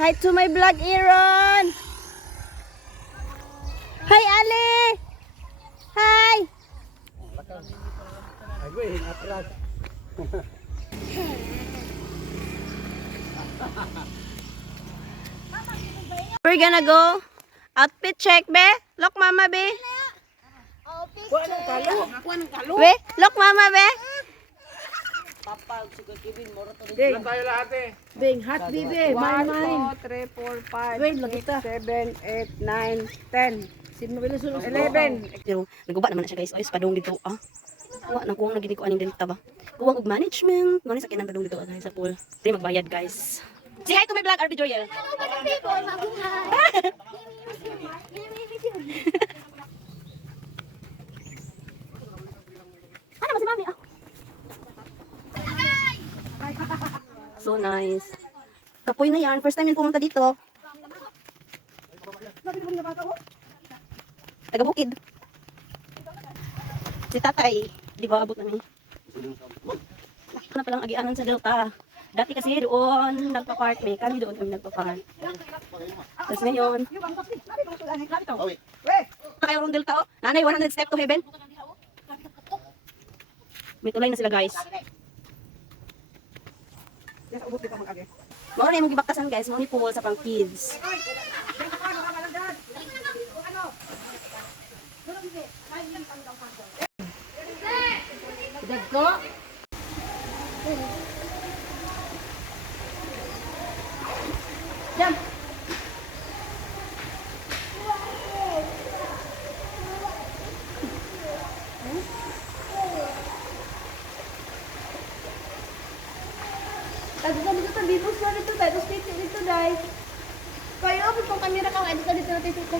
Hi to my vlog, Aaron. Hi, Ali. Hi. We're gonna go outfit check, be. Look, mama, be. Be, look, mama, be. Ilan tayo lahat eh? Bing, hot bibi, 1, mine. 2, 3, 4, 5, Wait, 6, nakita. 7, 8, 9, 10, Sino mabili sulong 11. Pero naguba naman na siya, guys. Ayos, padung dito. Kuha na kuwang naging ko aning delta ba. Kuwang og management. Muna sa kinang padung dito guys, sa pool. Di magbayad, guys. Say hi to my vlog, RB Joyel. Ano ba si mami? So nice. Kapoy na yan. First time yung pumunta dito. Taga-bukid. Si tatay, di ba abot namin? Ako na palang agianan sa Delta. Dati kasi doon nagpa-park may kami doon kami nagpa-park. Tapos ngayon, kayo rong Delta oh. Nanay, 100 step to heaven. May tulay na sila guys. Mga na yung gibaktasan guys, mga pool sa pang kids. Dagko? Jump! Tago kami dito, dito sa dito, tapos dito, dahil. Kaya ako pang kamera ka, dito natin dito.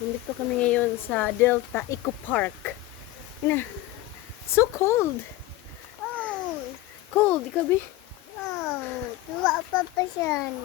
Nandito kami ngayon sa Delta Eco Park. Ina, so cold. Oh, Cold, ikaw be? oh, tuwa pa pa siya.